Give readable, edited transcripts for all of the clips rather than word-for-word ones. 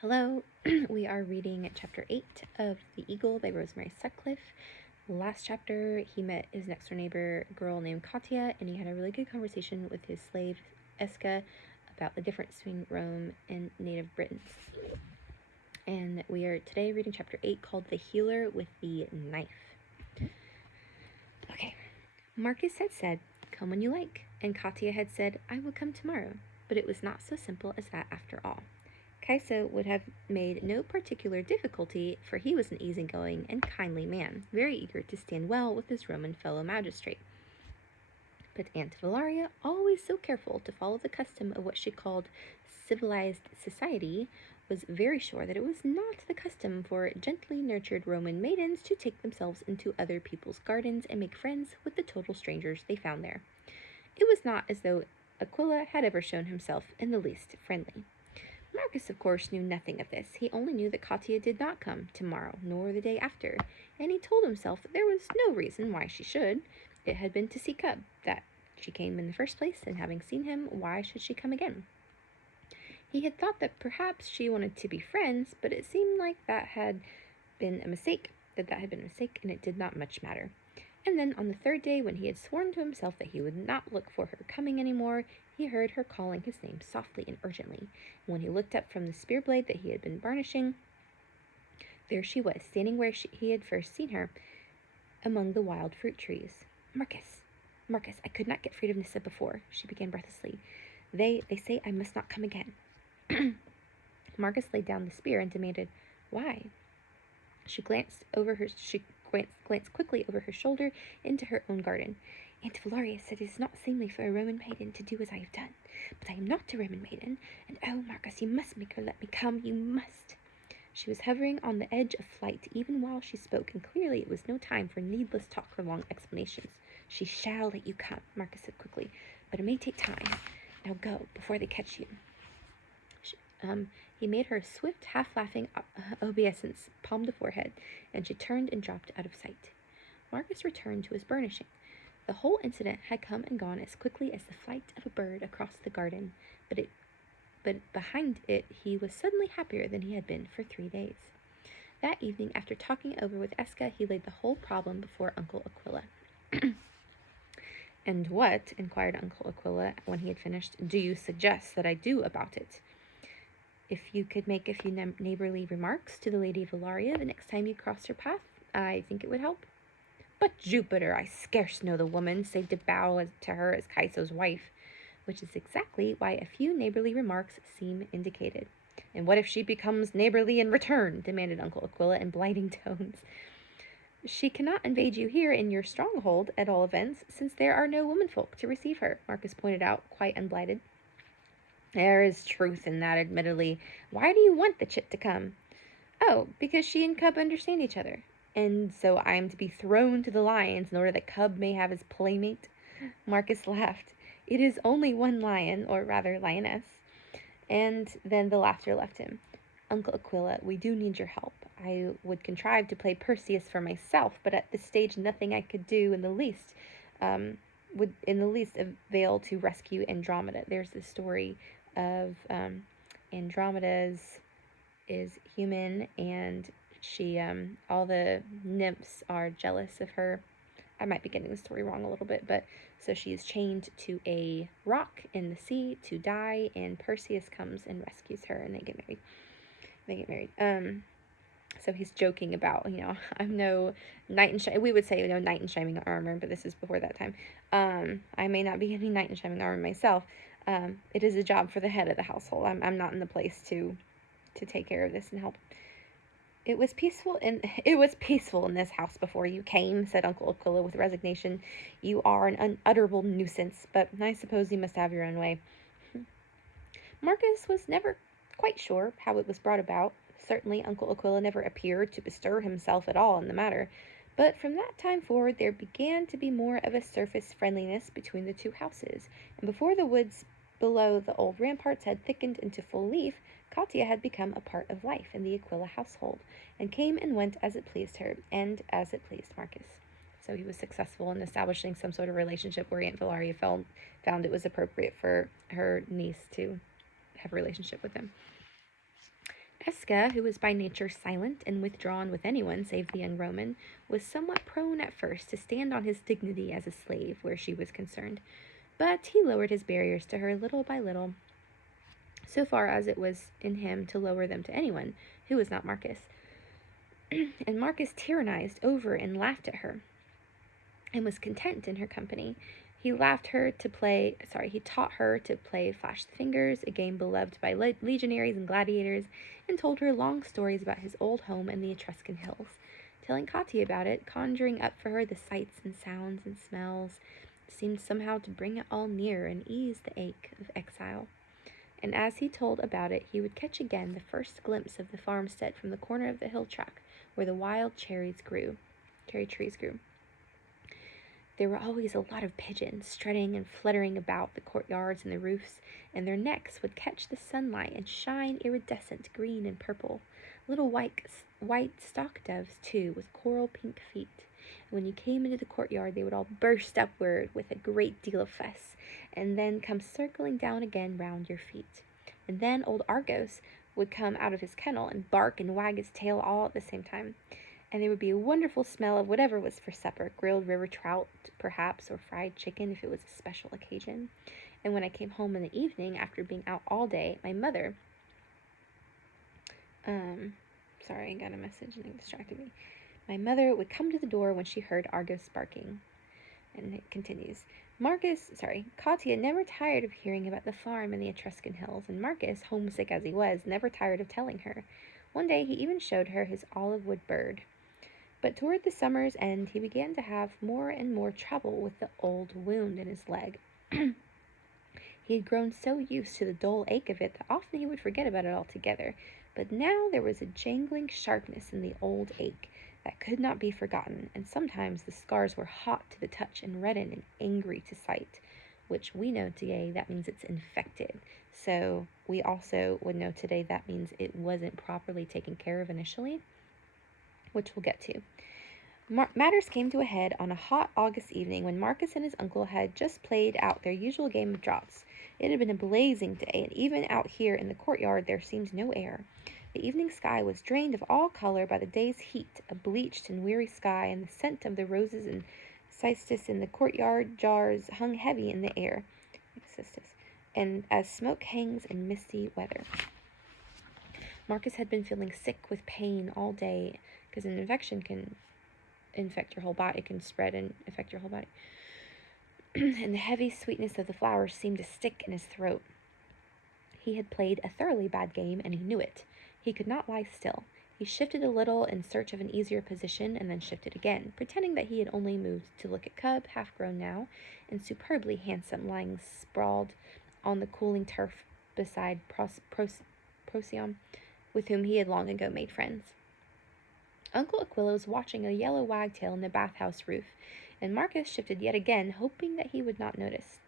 Hello, we are reading chapter 8 of The Eagle by Rosemary Sutcliff. Last chapter, he met his next door neighbor, a girl named Katya, and he had a really good conversation with his slave, Eska, about the difference between Rome and native Britons. And we are today reading chapter 8 called The Healer with the Knife. Okay, Marcus had said, "Come when you like," and Katya had said, "I will come tomorrow," but it was not so simple as that after all. Kaiso would have made no particular difficulty, for he was an easygoing and kindly man, very eager to stand well with his Roman fellow magistrate. But Aunt Valeria, always so careful to follow the custom of what she called civilized society, was very sure that it was not the custom for gently nurtured Roman maidens to take themselves into other people's gardens and make friends with the total strangers they found there. It was not as though Aquila had ever shown himself in the least friendly. Marcus, of course, knew nothing of this. He only knew that Katya did not come tomorrow, nor the day after, and he told himself that there was no reason why she should. It had been to see Cub, that she came in the first place, and having seen him, why should she come again? He had thought that perhaps she wanted to be friends, but it seemed like that had been a mistake, and it did not much matter. And then on the third day, when he had sworn to himself that he would not look for her coming any more, he heard her calling his name softly and urgently. And when he looked up from the spear blade that he had been varnishing, there she was, standing where he had first seen her, among the wild fruit trees. Marcus, I could not get freed of Nyssa before," she began breathlessly. They say I must not come again." Marcus laid down the spear and demanded, "Why?" She glanced quickly over her shoulder into her own garden. "Aunt Valeria said it is not seemly for a Roman maiden to do as I have done. But I am not a Roman maiden, and oh, Marcus, you must make her let me come, you must." She was hovering on the edge of flight even while she spoke, and clearly it was no time for needless talk or long explanations. "She shall let you come," Marcus said quickly, "but it may take time. Now go, before they catch you." He made her a swift, half-laughing obeisance, palm to forehead, and she turned and dropped out of sight. Marcus returned to his burnishing. The whole incident had come and gone as quickly as the flight of a bird across the garden, but behind it he was suddenly happier than he had been for 3 days. That evening, after talking over with Eska, he laid the whole problem before Uncle Aquila. "And what," inquired Uncle Aquila when he had finished, "do you suggest that I do about it?" "If you could make a few neighborly remarks to the Lady Valeria the next time you crossed her path, I think it would help." "But Jupiter, I scarce know the woman, save to bow to her as Kaiso's wife." "Which is exactly why a few neighborly remarks seem indicated." "And what if she becomes neighborly in return?" demanded Uncle Aquila in blighting tones. "She cannot invade you here in your stronghold, at all events, since there are no womenfolk to receive her," Marcus pointed out, quite unblighted. "There is truth in that, admittedly. Why do you want the chit to come?" "Oh, because she and Cub understand each other." "And so I am to be thrown to the lions in order that Cub may have his playmate?" Marcus laughed. "It is only one lion, or rather lioness." And then the laughter left him. "Uncle Aquila, we do need your help. I would contrive to play Perseus for myself, but at this stage nothing I could do in the least would in the least avail to rescue Andromeda. There's this story of Andromeda is human, and she all the nymphs are jealous of her. I might be getting the story wrong a little bit, but so she is chained to a rock in the sea to die, and Perseus comes and rescues her, and they get married. So he's joking about, I'm no knight in shining. We would say, knight in shining armor, but this is before that time. I may not be any knight in shining armor myself. It is a job for the head of the household. I'm not in the place to take care of this and help. It was peaceful in this house before you came," said Uncle Aquila with resignation. "You are an unutterable nuisance, but I suppose you must have your own way." Marcus was never quite sure how it was brought about. Certainly Uncle Aquila never appeared to bestir himself at all in the matter, but from that time forward there began to be more of a surface friendliness between the two houses, and before the woods below the old ramparts had thickened into full leaf, Katya had become a part of life in the Aquila household, and came and went as it pleased her, and as it pleased Marcus. So he was successful in establishing some sort of relationship where Aunt Valeria found it was appropriate for her niece to have a relationship with him. Esca, who was by nature silent and withdrawn with anyone save the young Roman, was somewhat prone at first to stand on his dignity as a slave where she was concerned, but he lowered his barriers to her little by little, so far as it was in him to lower them to anyone who was not Marcus. And Marcus tyrannized over and laughed at her, and was content in her company. He taught her to play Flash the Fingers, a game beloved by legionaries and gladiators, and told her long stories about his old home in the Etruscan hills, telling Cati about it, conjuring up for her the sights and sounds and smells, seemed somehow to bring it all near and ease the ache of exile. And as he told about it, he would catch again the first glimpse of the farmstead from the corner of the hill track where the wild cherry trees grew. There were always a lot of pigeons strutting and fluttering about the courtyards and the roofs, and their necks would catch the sunlight and shine iridescent green and purple. Little white stock doves, too, with coral pink feet. And when you came into the courtyard, they would all burst upward with a great deal of fuss, and then come circling down again round your feet. And then old Argos would come out of his kennel and bark and wag his tail all at the same time. And there would be a wonderful smell of whatever was for supper, grilled river trout, perhaps, or fried chicken if it was a special occasion. And when I came home in the evening after being out all day, my mother, sorry, I got a message and it distracted me. My mother would come to the door when she heard Argos barking. And it continues. Cati never tired of hearing about the farm in the Etruscan hills, and Marcus, homesick as he was, never tired of telling her. One day he even showed her his olive wood bird. But toward the summer's end, he began to have more and more trouble with the old wound in his leg. He had grown so used to the dull ache of it that often he would forget about it altogether. But now there was a jangling sharpness in the old ache that could not be forgotten, and sometimes the scars were hot to the touch and reddened and angry to sight, which we know today that means it's infected. So we also would know today that means it wasn't properly taken care of initially, which we'll get to. Matters came to a head on a hot August evening when Marcus and his uncle had just played out their usual game of draughts. It had been a blazing day, and even out here in the courtyard there seemed no air. The evening sky was drained of all color by the day's heat, a bleached and weary sky, and the scent of the roses and cistus in the courtyard jars hung heavy in the air, and as smoke hangs in misty weather. Marcus had been feeling sick with pain all day, because an infection can infect your whole body. It can spread and affect your whole body. And the heavy sweetness of the flowers seemed to stick in his throat. He had played a thoroughly bad game, and he knew it. He could not lie still. He shifted a little in search of an easier position, and then shifted again, pretending that he had only moved to look at Cub, half-grown now, and superbly handsome, lying sprawled on the cooling turf beside Procyon, with whom he had long ago made friends. Uncle Aquila was watching a yellow wagtail in the bathhouse roof, and Marcus shifted yet again, hoping that he would not notice.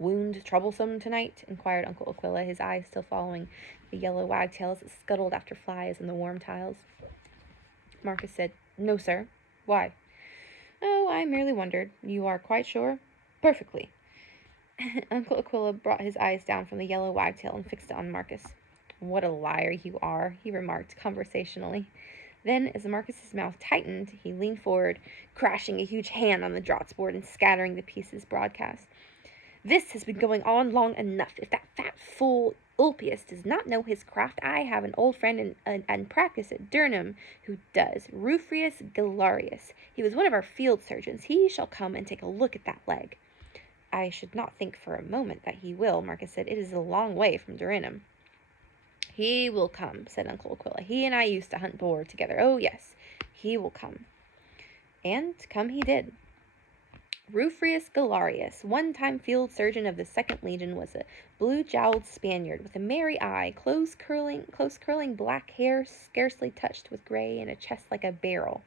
"Wound troublesome tonight?" inquired Uncle Aquila, his eyes still following the yellow wagtails that scuttled after flies in the warm tiles. Marcus said, "No, sir. Why?" "Oh, I merely wondered. You are quite sure?" "Perfectly." Uncle Aquila brought his eyes down from the yellow wagtail and fixed it on Marcus. "What a liar you are," he remarked conversationally. Then, as Marcus's mouth tightened, he leaned forward, crashing a huge hand on the draughts board and scattering the pieces broadcast. "This has been going on long enough. If that fat fool Ulpius does not know his craft, I have an old friend in practice at Durham who does, Rufrius Galerius. He was one of our field surgeons. He shall come and take a look at that leg." "I should not think for a moment that he will," Marcus said. "It is a long way from Durham." "He will come," said Uncle Aquila. "He and I used to hunt boar together. Oh, yes, he will come." And come he did. Rufrius Galerius, one-time field surgeon of the 2nd Legion, was a blue-jowled Spaniard with a merry eye, close-curling black hair scarcely touched with gray, and a chest like a barrel.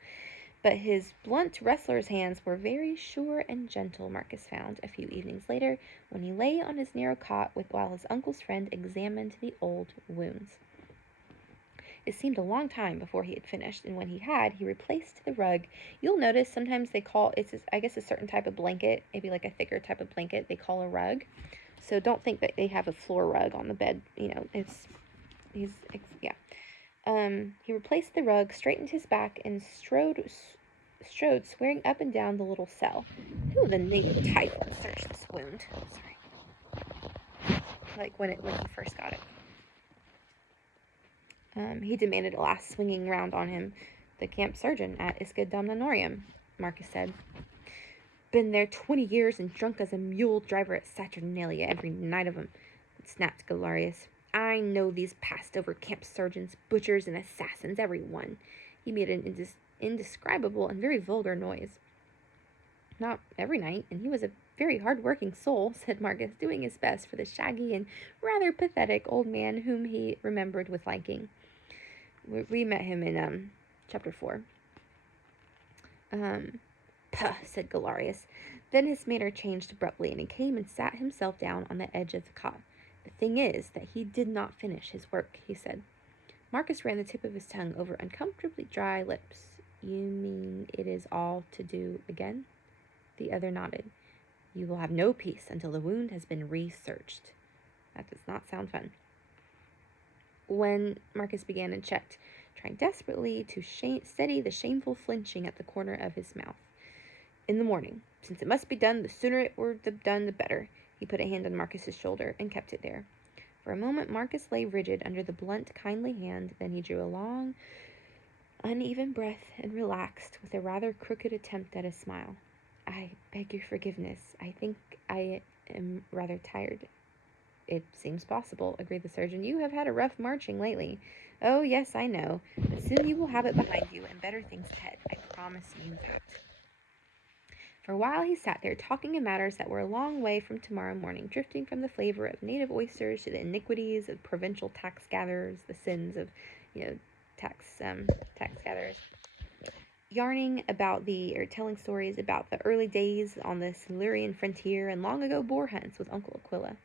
But his blunt wrestler's hands were very sure and gentle, Marcus found a few evenings later, when he lay on his narrow cot while his uncle's friend examined the old wounds. It seemed a long time before he had finished, and when he had, he replaced the rug. You'll notice sometimes they call it's, I guess, a certain type of blanket, maybe like a thicker type of blanket, they call a rug. So don't think that they have a floor rug on the bed. He replaced the rug, straightened his back, and strode swearing up and down the little cell. Who the native type would search this wound? Sorry. Like when he first got it. He demanded a last swinging round on him. The camp surgeon at Isca Domnanorium, Marcus said. Been there 20 years and drunk as a mule driver at Saturnalia every night of 'em, snapped Galarius. I know these passed-over camp surgeons, butchers, and assassins, every one. He made an indescribable and very vulgar noise. Not every night, and he was a very hard-working soul, said Marcus, doing his best for the shaggy and rather pathetic old man whom he remembered with liking. We met him in chapter 4. Puh, said Galarius. Then his manner changed abruptly, and he came and sat himself down on the edge of the cot. The thing is that he did not finish his work, he said. Marcus ran the tip of his tongue over uncomfortably dry lips. You mean it is all to do again? The other nodded. You will have no peace until the wound has been researched. That does not sound fun. When Marcus began and checked, trying desperately to steady the shameful flinching at the corner of his mouth. In the morning, since it must be done, the sooner it were done, the better. He put a hand on Marcus's shoulder and kept it there. For a moment, Marcus lay rigid under the blunt, kindly hand. Then he drew a long, uneven breath and relaxed with a rather crooked attempt at a smile. I beg your forgiveness. I think I am rather tired. It seems possible, agreed the surgeon. You have had a rough marching lately. Oh, yes, I know. But soon you will have it behind you and better things ahead. I promise you that. For a while he sat there, talking of matters that were a long way from tomorrow morning, drifting from the flavor of native oysters to the iniquities of provincial tax gatherers, the sins of, tax gatherers. Yarning about telling stories about the early days on the Silurian frontier and long ago boar hunts with Uncle Aquila.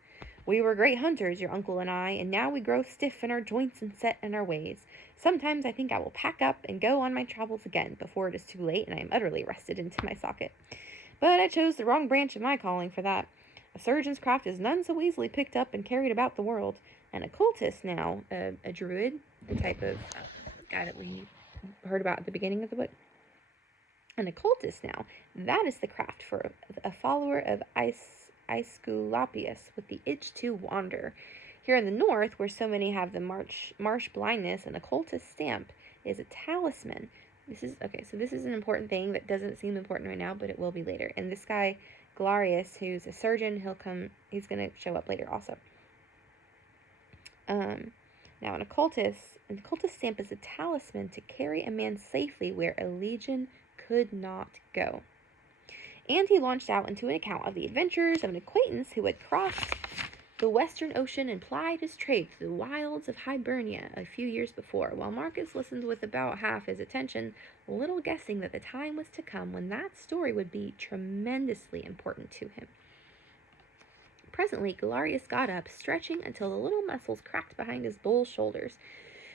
We were great hunters, your uncle and I, and now we grow stiff in our joints and set in our ways. Sometimes I think I will pack up and go on my travels again before it is too late and I am utterly rusted into my socket. But I chose the wrong branch of my calling for that. A surgeon's craft is none so easily picked up and carried about the world. An occultist now, a druid, the type of guy that we heard about at the beginning of the book. An occultist now, that is the craft for a follower of Aesculapius with the itch to wander. Here in the north, where so many have the marsh blindness, an occultist stamp is a talisman. This is an important thing that doesn't seem important right now, but it will be later. And this guy, Galarius, who's a surgeon, he's going to show up later also. Now, an occultist stamp is a talisman to carry a man safely where a legion could not go. And he launched out into an account of the adventures of an acquaintance who had crossed the Western Ocean and plied his trade through the wilds of Hibernia a few years before, while Marcus listened with about half his attention, little guessing that the time was to come when that story would be tremendously important to him. Presently, Galarius got up, stretching until the little muscles cracked behind his bull shoulders.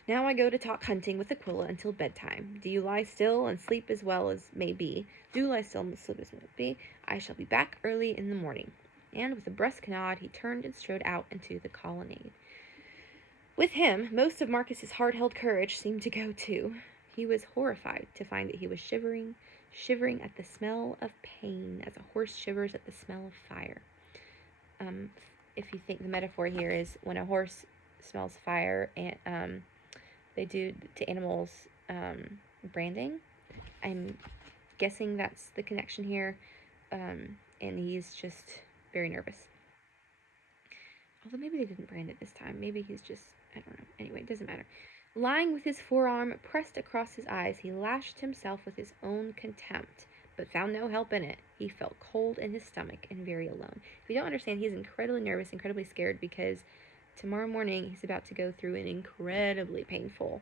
Now I go to talk hunting with Aquila until bedtime. Do you lie still and sleep as well as may be. Do lie still and sleep as may be. I shall be back early in the morning. And with a brusque nod, he turned and strode out into the colonnade. With him, most of Marcus's hard-held courage seemed to go too. He was horrified to find that he was shivering at the smell of pain, as a horse shivers at the smell of fire. If you think the metaphor here is when a horse smells fire, and they do to animals branding. I'm guessing that's the connection here, and he's just very nervous. Although maybe they didn't brand it this time. Maybe he's just, I don't know. Anyway, it doesn't matter. Lying with his forearm pressed across his eyes, he lashed himself with his own contempt, but found no help in it. He felt cold in his stomach and very alone. If you don't understand, he's incredibly nervous, incredibly scared, because tomorrow morning he's about to go through an incredibly painful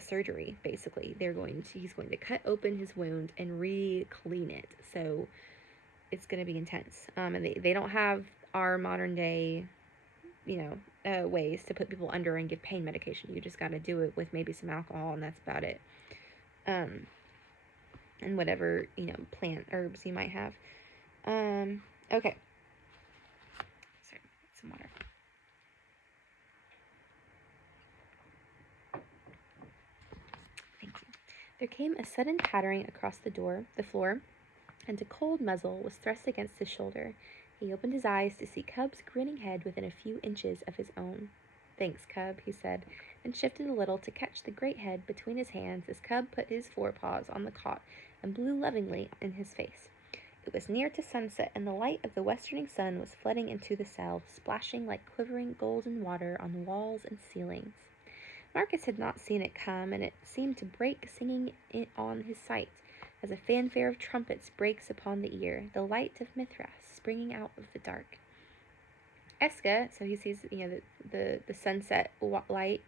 surgery, basically. He's going to cut open his wound and re-clean it. So it's going to be intense. And they don't have our modern day, ways to put people under and give pain medication. You just got to do it with maybe some alcohol, and that's about it. And whatever, plant herbs you might have. Okay. Sorry, some water. There came a sudden pattering across the floor, and a cold muzzle was thrust against his shoulder. He opened his eyes to see Cub's grinning head within a few inches of his own. "Thanks, Cub," he said, and shifted a little to catch the great head between his hands as Cub put his forepaws on the cot and blew lovingly in his face. It was near to sunset, and the light of the westerning sun was flooding into the cell, splashing like quivering golden water on walls and ceilings. Marcus had not seen it come, and it seemed to break singing on his sight, as a fanfare of trumpets breaks upon the ear, the light of Mithras springing out of the dark. Eska, so he sees, the sunset light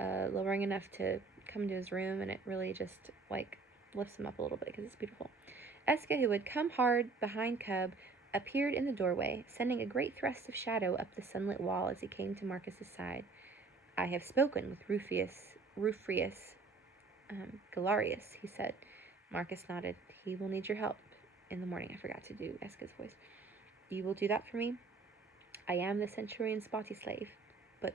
lowering enough to come to his room, and it really just, lifts him up a little bit because it's beautiful. Eska, who had come hard behind Cub, appeared in the doorway, sending a great thrust of shadow up the sunlit wall as he came to Marcus's side. "I have spoken with Rufrius Galarius," he said. Marcus nodded. "He will need your help in the morning." I forgot to do Eska's voice. "You will do that for me?" "I am the centurion's body slave, but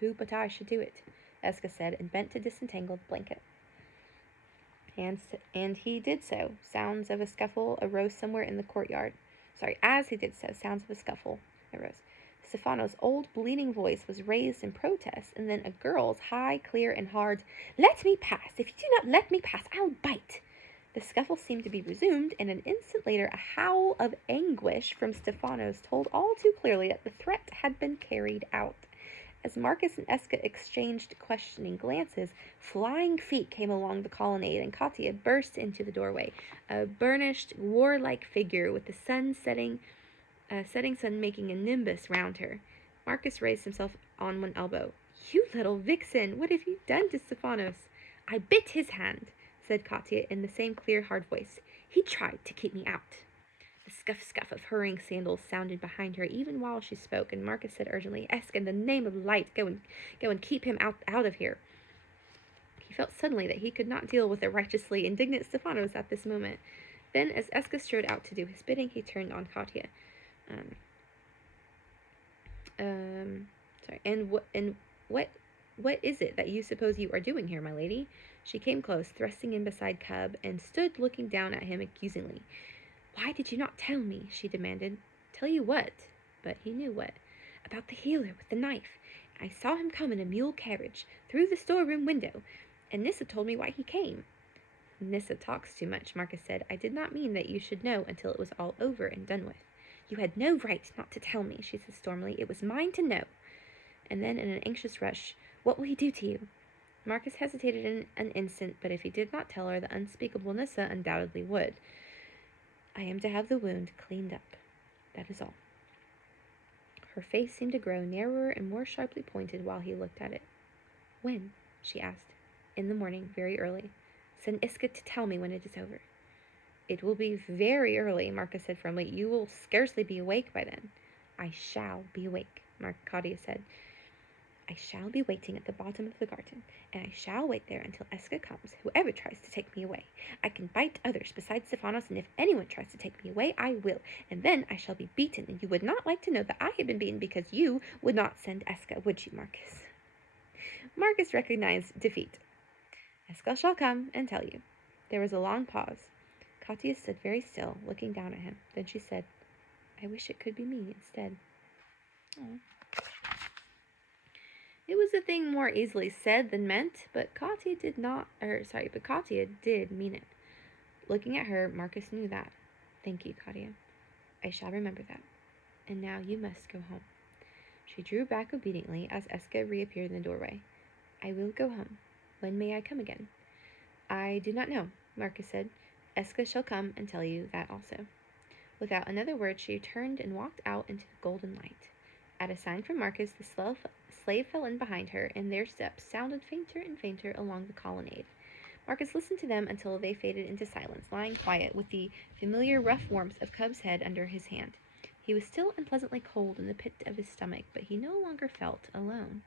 who but I should do it?" Eska said, and bent to disentangle the blanket. And he did so. Sounds of a scuffle arose somewhere in the courtyard. As he did so, sounds of a scuffle arose. Stefano's old bleeding voice was raised in protest, and then a girl's high, clear, and hard, "Let me pass! If you do not let me pass, I'll bite!" The scuffle seemed to be resumed, and an instant later a howl of anguish from Stefano's told all too clearly that the threat had been carried out. As Marcus and Eska exchanged questioning glances, flying feet came along the colonnade, and Katia burst into the doorway, a burnished, warlike figure with the setting sun making a nimbus round her. Marcus raised himself on one elbow. "You little vixen, what have you done to Stephanos?" "I bit his hand," said Katia in the same clear, hard voice. "He tried to keep me out." The scuff of hurrying sandals sounded behind her even while she spoke, and Marcus said urgently, "Eska, in the name of light, go and keep him out of here." He felt suddenly that he could not deal with a righteously indignant Stephanos at this moment. Then, as Eska strode out to do his bidding, he turned on Katia. What is it that you suppose you are doing here, my lady?" She came close, thrusting in beside Cub, and stood looking down at him accusingly. "Why did you not tell me?" she demanded. "Tell you what?" But he knew what. "About the healer with the knife. I saw him come in a mule carriage, through the storeroom window, and Nissa told me why he came." "Nissa talks too much," Marcus said. "I did not mean that you should know until it was all over and done with." "You had no right not to tell me," she said stormily. "It was mine to know." And then, in an anxious rush, "What will he do to you?" Marcus hesitated an instant, but if he did not tell her, the unspeakable Nissa undoubtedly would. "I am to have the wound cleaned up. That is all." Her face seemed to grow narrower and more sharply pointed while he looked at it. "When?" she asked. "In the morning, very early. Send Iska to tell me when it is over." "It will be very early," Marcus said firmly. "You will scarcely be awake by then." "I shall be awake," Katia said. "I shall be waiting at the bottom of the garden, and I shall wait there until Eska comes, whoever tries to take me away. I can bite others besides Stephanos, and if anyone tries to take me away, I will, and then I shall be beaten, and you would not like to know that I had been beaten because you would not send Eska, would you, Marcus?" Marcus recognized defeat. "Eska shall come and tell you." There was a long pause. Katia stood very still, looking down at him. Then she said, "I wish it could be me instead." Aww. It was a thing more easily said than meant, but Katia did mean it. Looking at her, Marcus knew that. "Thank you, Katia. I shall remember that. And now you must go home." She drew back obediently as Eska reappeared in the doorway. "I will go home. When may I come again?" "I do not know," Marcus said. "Eska shall come and tell you that also." Without another word, she turned and walked out into the golden light. At a sign from Marcus, the slave fell in behind her, and their steps sounded fainter and fainter along the colonnade. Marcus listened to them until they faded into silence, lying quiet with the familiar rough warmth of Cub's head under his hand. He was still unpleasantly cold in the pit of his stomach, but he no longer felt alone.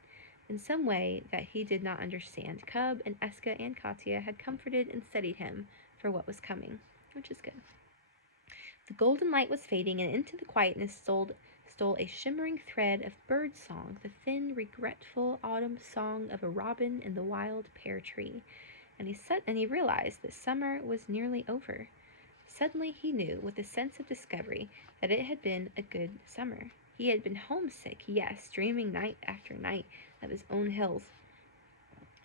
In some way that he did not understand, Cub and Eska and Katia had comforted and steadied him for what was coming, which is good. The golden light was fading, and into the quietness stole a shimmering thread of bird song, the thin, regretful autumn song of a robin in the wild pear tree. and he realized that summer was nearly over. Suddenly he knew, with a sense of discovery, that it had been a good summer. He had been homesick, yes, dreaming night after night of his own hills,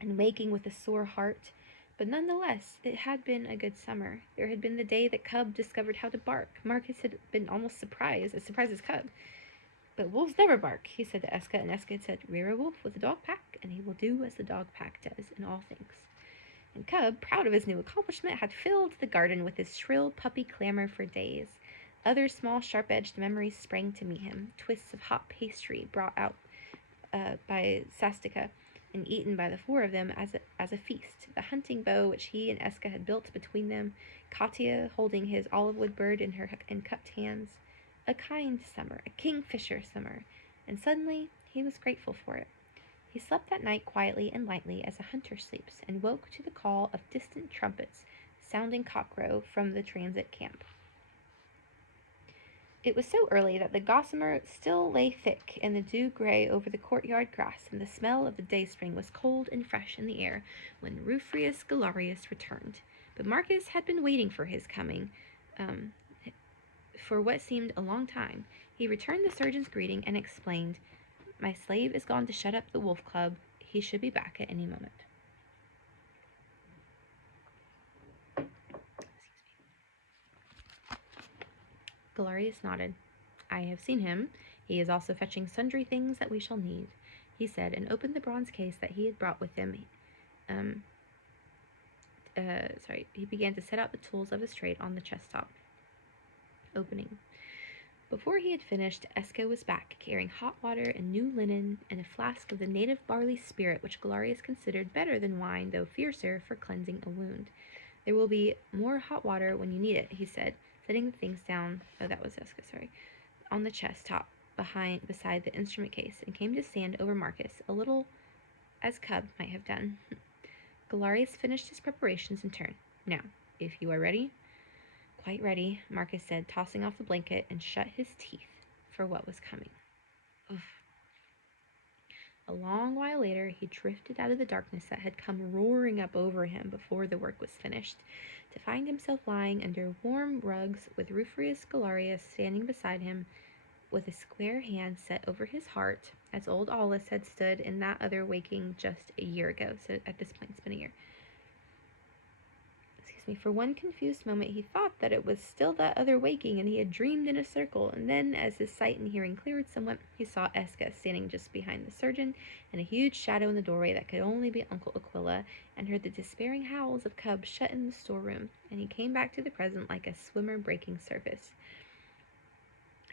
and waking with a sore heart. But nonetheless, it had been a good summer. There had been the day that Cub discovered how to bark. Marcus had been almost surprised, as surprised as Cub. But wolves never bark, he said to Eska, and Eska had said, rear a wolf with a dog pack, and he will do as the dog pack does in all things. And Cub, proud of his new accomplishment, had filled the garden with his shrill puppy clamor for days. Other small, sharp-edged memories sprang to meet him, twists of hot pastry brought out by Sastika and eaten by the four of them as a feast, the hunting bow which he and Eska had built between them, Katya holding his olive wood bird in her cupped hands. A kind summer, a kingfisher summer, and suddenly he was grateful for it. He slept that night quietly and lightly as a hunter sleeps, and woke to the call of distant trumpets sounding cockcrow from the transit camp. It was so early that the gossamer still lay thick in the dew-gray over the courtyard grass, and the smell of the dayspring was cold and fresh in the air when Rufrius Galarius returned. But Marcus had been waiting for his coming for what seemed a long time. He returned the surgeon's greeting and explained, "My slave is gone to shut up the wolf club. He should be back at any moment." Galarius nodded. "I have seen him. He is also fetching sundry things that we shall need," he said, and opened the bronze case that he had brought with him. He began to set out the tools of his trade on the chest top. Opening. Before he had finished, Eska was back, carrying hot water and new linen and a flask of the native barley spirit which Galarius considered better than wine, though fiercer, for cleansing a wound. "There will be more hot water when you need it," he said, setting the things down. Oh, that was Eska, on the chest top beside the instrument case, and came to stand over Marcus, a little as Cub might have done. Galarius finished his preparations in turn. "Now, if you are ready." "Quite ready," Marcus said, tossing off the blanket, and shut his teeth for what was coming. Ugh. A long while later, he drifted out of the darkness that had come roaring up over him before the work was finished, to find himself lying under warm rugs with Rufrius Galarius standing beside him with a square hand set over his heart, as old Aulus had stood in that other waking just a year ago. So at this point, it's been a year. For one confused moment, he thought that it was still that other waking, and he had dreamed in a circle. And then, as his sight and hearing cleared somewhat, he saw Eska standing just behind the surgeon, and a huge shadow in the doorway that could only be Uncle Aquila, and heard the despairing howls of Cub shut in the storeroom. And he came back to the present like a swimmer breaking surface.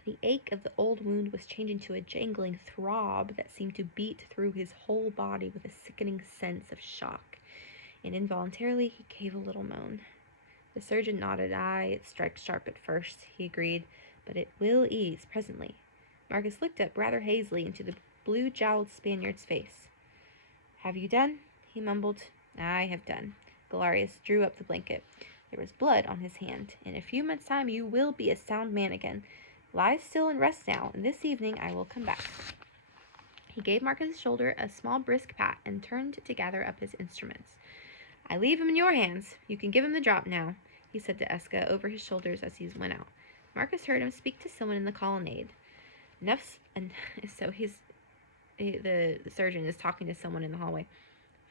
The ache of the old wound was changing to a jangling throb that seemed to beat through his whole body with a sickening sense of shock. And involuntarily he gave a little moan. The surgeon nodded. "Aye, it strikes sharp at first," he agreed, "but it will ease presently." Marcus looked up rather hazily into the blue-jowled Spaniard's face. "Have you done?" he mumbled. "I have done." Galarius drew up the blanket. There was blood on his hand. "In a few months' time you will be a sound man again. Lie still and rest now, and this evening I will come back." He gave Marcus's shoulder a small brisk pat and turned to gather up his instruments. "I leave him in your hands. You can give him the drop now," he said to Eska over his shoulders as he went out. Marcus heard him speak to someone in the colonnade. The surgeon is talking to someone in the hallway.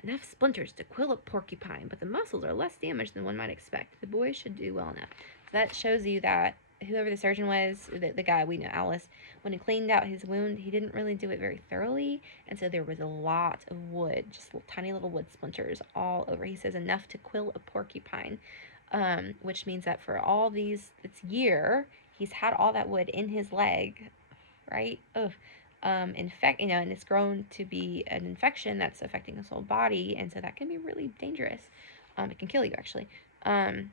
"Enough splinters to quill a porcupine, but the muscles are less damaged than one might expect. The boy should do well enough." So that shows you that whoever the surgeon was, the guy we know, Alice, when he cleaned out his wound, he didn't really do it very thoroughly, and so there was a lot of wood, just tiny little wood splinters all over. He says enough to quill a porcupine, which means that for all this year, he's had all that wood in his leg, right? And it's grown to be an infection that's affecting his whole body, and so that can be really dangerous. It can kill you, actually. And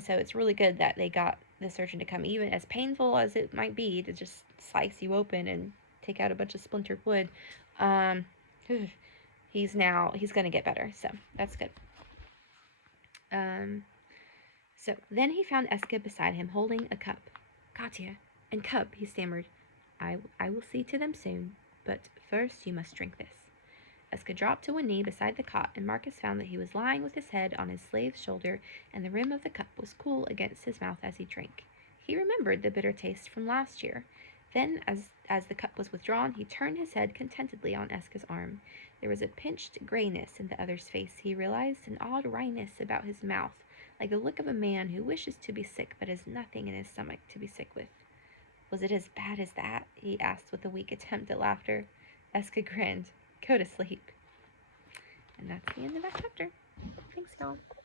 so it's really good that they got the surgeon to come, even as painful as it might be to just slice you open and take out a bunch of splintered wood. He's going to get better, so that's good. So then he found Eska beside him, holding a cup. "Katya and Cub," he stammered. I will see to them soon, but first you must drink this." Eska dropped to one knee beside the cot, and Marcus found that he was lying with his head on his slave's shoulder, and the rim of the cup was cool against his mouth as he drank. He remembered the bitter taste from last year. Then, as the cup was withdrawn, he turned his head contentedly on Eska's arm. There was a pinched grayness in the other's face. He realized an odd wryness about his mouth, like the look of a man who wishes to be sick but has nothing in his stomach to be sick with. Was it as bad as that? He asked with a weak attempt at laughter. Eska grinned. Go to sleep. And that's the end of that chapter. Thanks, y'all.